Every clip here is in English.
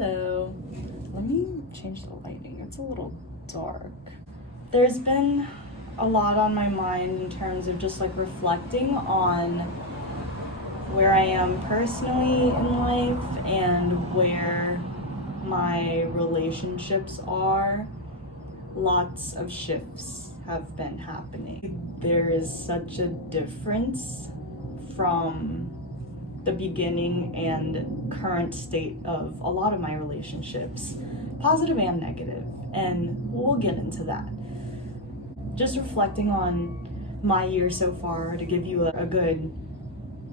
Hello. Let me change the lighting. It's a little dark. There's been a lot on my mind in terms of just like reflecting on where I am personally in life and where my relationships are. Lots of shifts have been happening. There is such a difference from the beginning and current state of a lot of my relationships, positive and negative, and we'll get into that. Just reflecting on my year so far to give you a good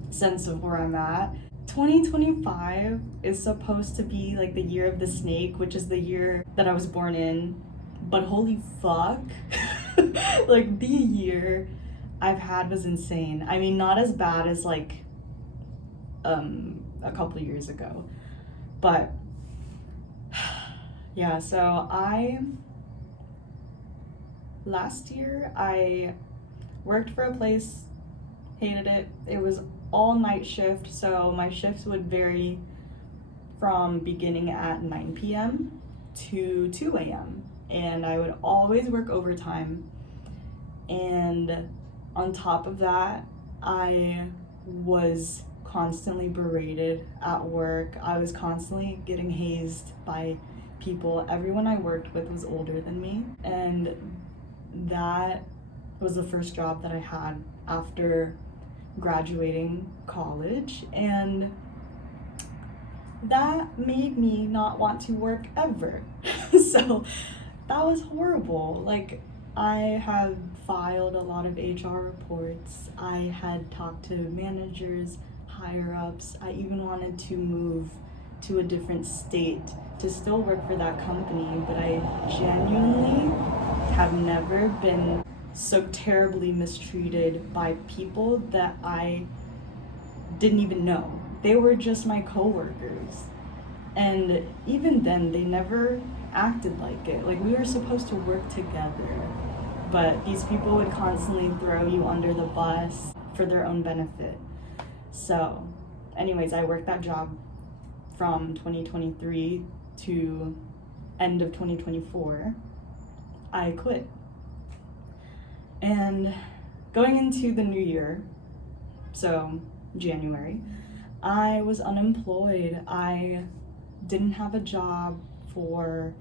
sense of where I'm at. 2025 is supposed to be like the year of the snake, which is the year that I was born in, but holy fuck, like the year I've had was insane. I mean, not as bad as like a couple years ago, but yeah. So last year I worked for a place, hated it. It was all night shift, so my shifts would vary from beginning at 9 p.m. to 2 a.m. and I would always work overtime, and on top of that I was constantly berated at work. I was constantly getting hazed by people. Everyone I worked with was older than me, and that was the first job that I had after graduating college, and that made me not want to work ever. So that was horrible. Like, I had filed a lot of HR reports. I had talked to managers, higher ups. I even wanted to move to a different state to still work for that company, but I genuinely have never been so terribly mistreated by people that I didn't even know. They were just my coworkers. And even then, they never acted like it. Like, we were supposed to work together, but these people would constantly throw you under the bus for their own benefit. So anyways, I worked that job from 2023 to end of 2024. I quit. And going into the new year, so January, I was unemployed. I didn't have a job for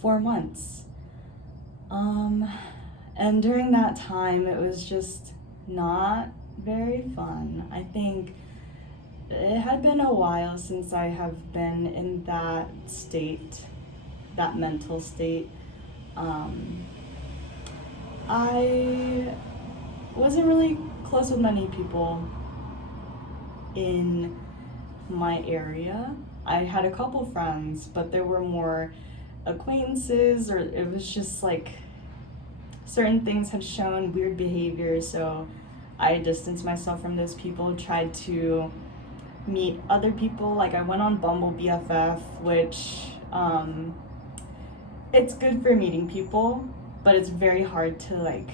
4 months. And during that time, it was just not very fun. I think it had been a while since I have been in that state, that mental state. I wasn't really close with many people in my area. I had a couple friends, but there were more acquaintances, or it was just like certain things had shown weird behavior, so I distanced myself from those people, tried to meet other people. Like, I went on Bumble BFF, which it's good for meeting people, but it's very hard to like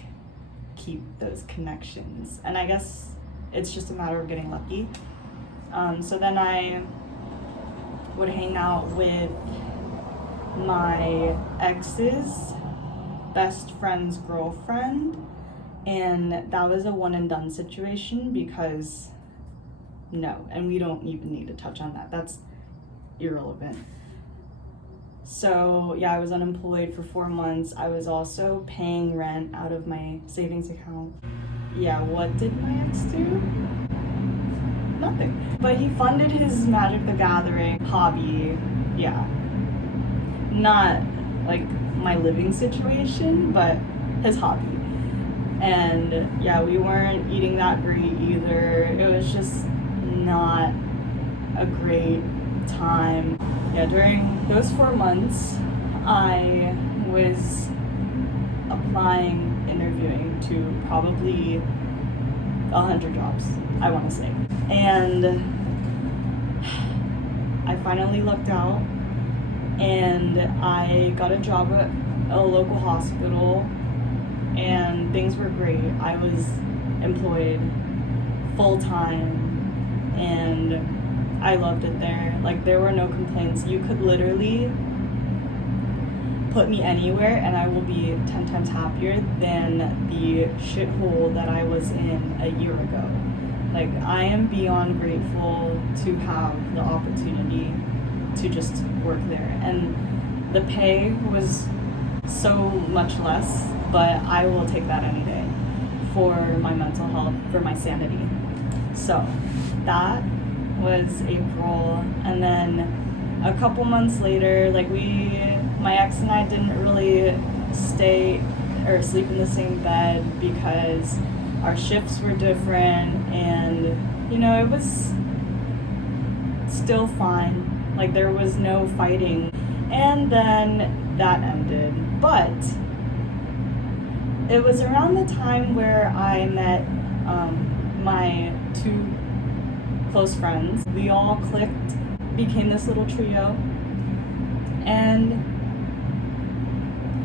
keep those connections, and I guess it's just a matter of getting lucky. So then I would hang out with my ex's best friend's girlfriend, and that was a one and done situation because no, and we don't even need to touch on that. That's irrelevant. So yeah, I was unemployed for 4 months. I was also paying rent out of my savings account. Yeah, what did my ex do? Nothing. But he funded his Magic the Gathering hobby. Yeah. Not like my living situation, but his hobby. And yeah, we weren't eating that great either. It was just not a great time. Yeah, during those 4 months, I was applying, interviewing to probably 100 jobs, I want to say. And I finally lucked out, and I got a job at a local hospital, and things were great. I was employed full-time, and I loved it there. Like, there were no complaints. You could literally put me anywhere and I will be 10 times happier than the shithole that I was in a year ago. Like, I am beyond grateful to have the opportunity to just work there. And the pay was so much less, but I will take that any day for my mental health, for my sanity. So that was April. And then a couple months later, like, my ex and I didn't really stay or sleep in the same bed because our shifts were different, and it was still fine. Like, there was no fighting. And then that ended. But it was around the time where I met my two close friends. We all clicked, became this little trio, and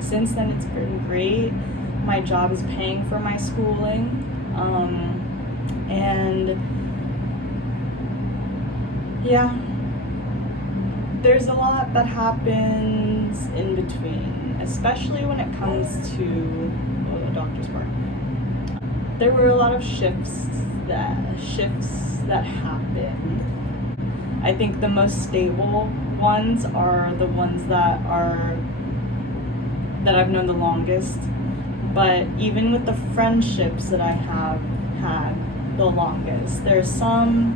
since then it's been great. My job is paying for my schooling, and yeah, there's a lot that happens in between, especially when it comes to the doctor's part. There were a lot of shifts that happened. I think the most stable ones are the ones that I've known the longest. But even with the friendships that I have had the longest, there's some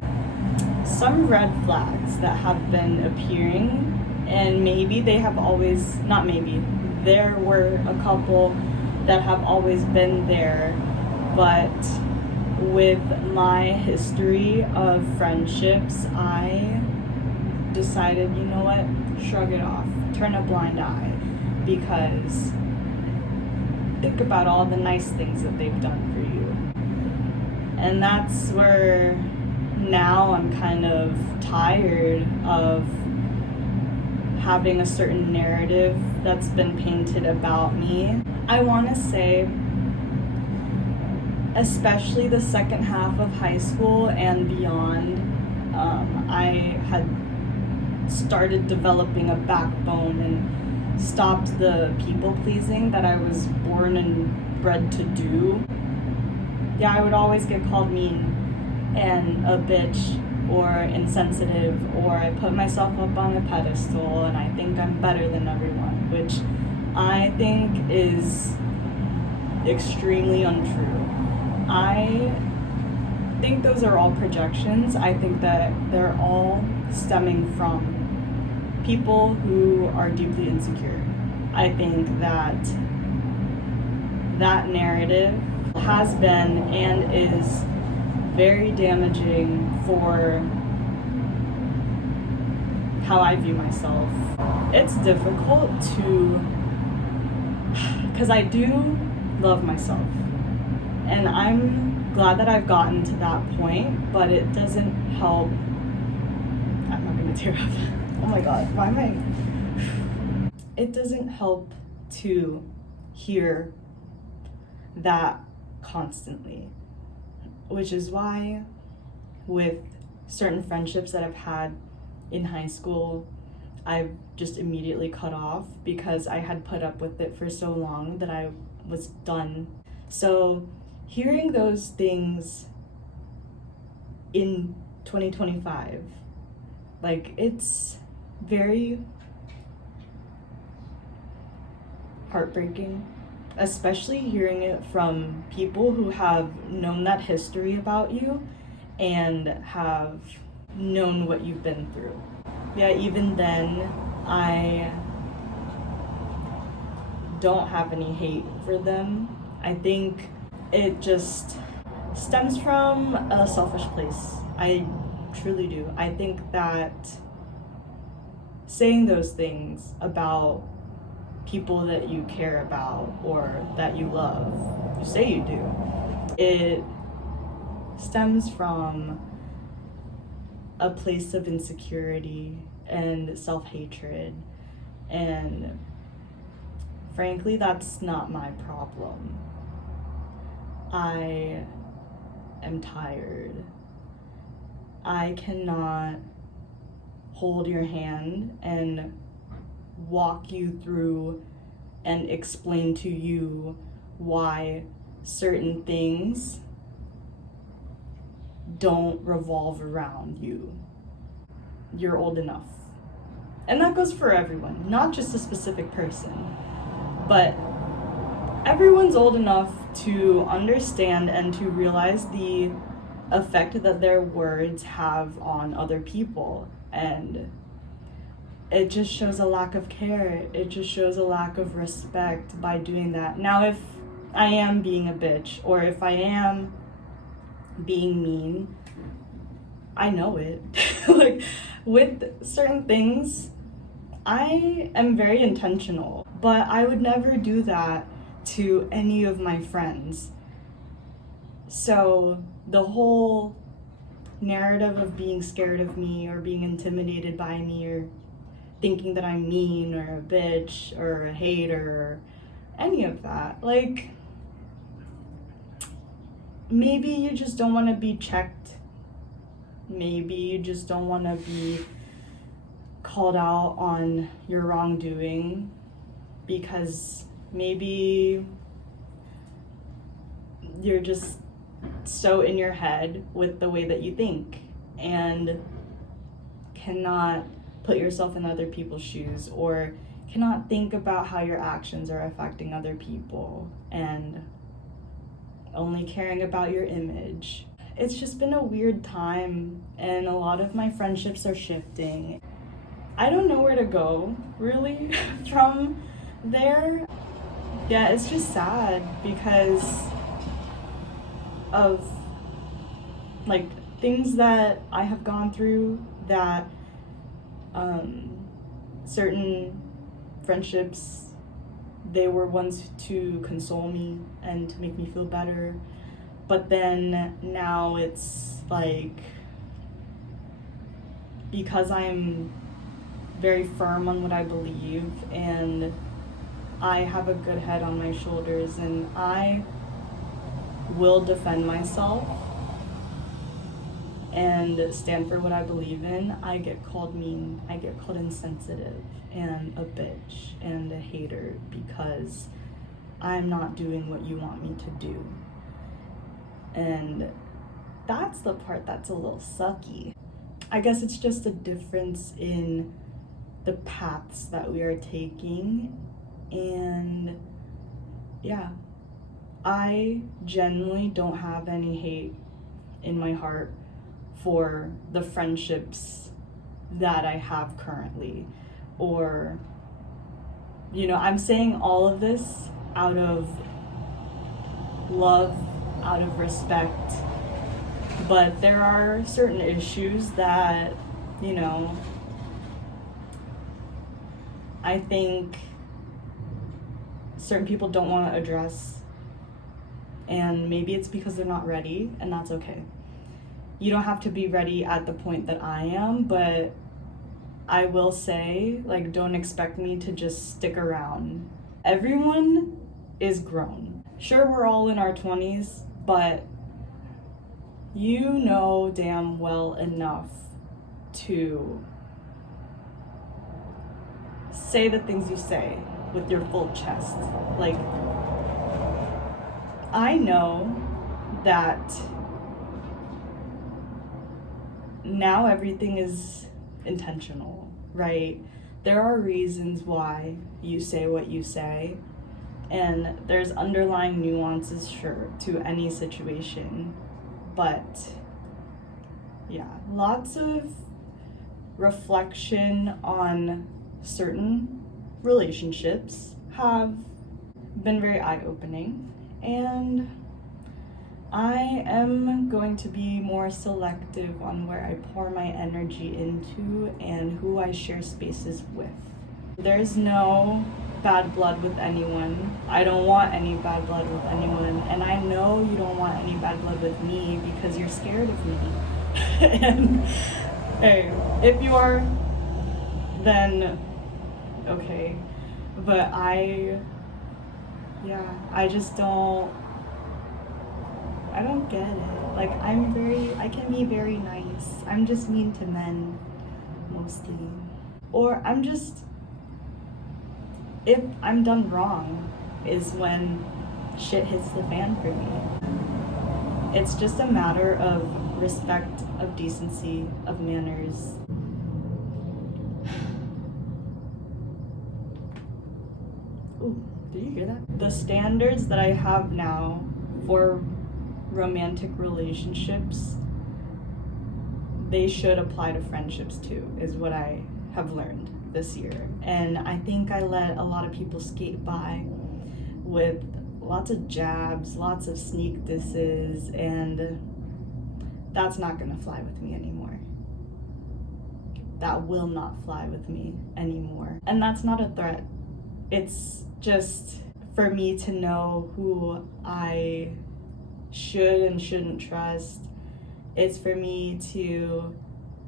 red flags that have been appearing, and maybe they have always, not maybe, there were a couple that have always been there, but with my history of friendships, I decided, you know what, shrug it off, turn a blind eye, because think about all the nice things that they've done for you. And that's where now I'm kind of tired of having a certain narrative that's been painted about me. I want to say, especially the second half of high school and beyond, I had started developing a backbone and stopped the people pleasing that I was born and bred to do. Yeah, I would always get called mean and a bitch or insensitive, or I put myself up on a pedestal and I think I'm better than everyone, which I think is extremely untrue. I think those are all projections. I think that they're all stemming from people who are deeply insecure. I think that narrative has been and is very damaging for how I view myself. It's difficult because I do love myself, and I'm glad that I've gotten to that point, but it doesn't help. I'm not gonna tear up. Oh my god, why am I? It doesn't help to hear that constantly, which is why with certain friendships that I've had in high school, I've just immediately cut off because I had put up with it for so long that I was done. So hearing those things in 2025, like, it's very heartbreaking, especially hearing it from people who have known that history about you and have known what you've been through. Yeah, even then, I don't have any hate for them. I think it just stems from a selfish place. I truly do. I think that saying those things about people that you care about or that you love, you say you do, it stems from a place of insecurity and self-hatred, and frankly, that's not my problem. I am tired. I cannot hold your hand and walk you through and explain to you why certain things don't revolve around you. You're old enough. And that goes for everyone, not just a specific person, but everyone's old enough to understand and to realize the effect that their words have on other people. And it just shows a lack of care. It just shows a lack of respect by doing that. Now, if I am being a bitch, or if I am being mean, I know it. Like, with certain things, I am very intentional, but I would never do that to any of my friends. So the whole narrative of being scared of me or being intimidated by me or thinking that I'm mean or a bitch or a hater or any of that, like, maybe you just don't want to be checked. Maybe you just don't want to be called out on your wrongdoing because maybe you're just so in your head with the way that you think and cannot put yourself in other people's shoes or cannot think about how your actions are affecting other people and only caring about your image. It's just been a weird time and a lot of my friendships are shifting. I don't know where to go, really, from there. Yeah, it's just sad because of, like, things that I have gone through that certain friendships, they were ones to console me and to make me feel better. But then now it's like, because I'm very firm on what I believe and I have a good head on my shoulders and I will defend myself and stand for what I believe in, I get called mean, I get called insensitive and a bitch and a hater because I'm not doing what you want me to do. And that's the part that's a little sucky. I guess it's just a difference in the paths that we are taking. And yeah, I genuinely don't have any hate in my heart for the friendships that I have currently. Or, you know, I'm saying all of this out of love, out of respect, but there are certain issues that, you know, I think certain people don't want to address, and maybe it's because they're not ready, and that's okay. You don't have to be ready at the point that I am, but I will say, like, don't expect me to just stick around. Everyone is grown. Sure, we're all in our 20s, but you know damn well enough to say the things you say with your full chest. Like, I know that now everything is intentional, right? There are reasons why you say what you say, and there's underlying nuances, sure, to any situation, but yeah, lots of reflection on certain relationships have been very eye-opening, and I am going to be more selective on where I pour my energy into and who I share spaces with. There's no bad blood with anyone. I don't want any bad blood with anyone, and I know you don't want any bad blood with me because you're scared of me. And hey, if you are, then okay. But I just don't get it. Like, I can be very nice. I'm just mean to men mostly. Or if I'm done wrong is when shit hits the fan for me. It's just a matter of respect, of decency, of manners. Ooh, did you hear that? The standards that I have now for romantic relationships, they should apply to friendships too, is what I have learned this year. And I think I let a lot of people skate by with lots of jabs, lots of sneak disses, and that's not gonna fly with me anymore. That will not fly with me anymore. And that's not a threat. It's just for me to know who I should and shouldn't trust. It's for me to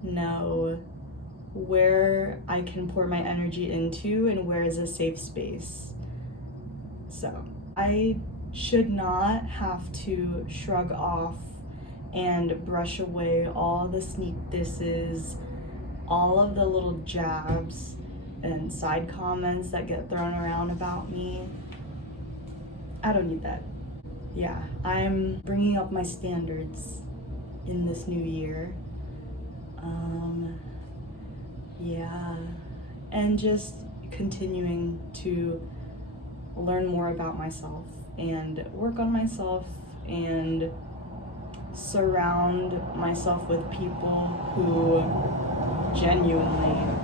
know where I can pour my energy into and where is a safe space. So I should not have to shrug off and brush away all the sneak disses, all of the little jabs and side comments that get thrown around about me. I don't need that. Yeah, I'm bringing up my standards in this new year. Yeah, and just continuing to learn more about myself and work on myself and surround myself with people who genuinely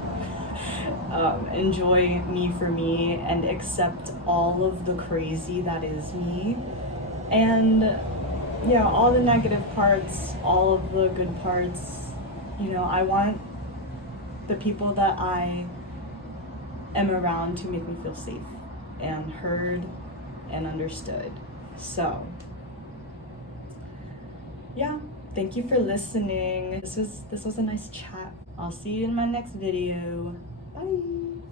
enjoy me for me and accept all of the crazy that is me. And yeah, all the negative parts, all of the good parts. I want the people that I am around to make me feel safe and heard and understood. So yeah, thank you for listening. This was a nice chat. I'll see you in my next video. Bye.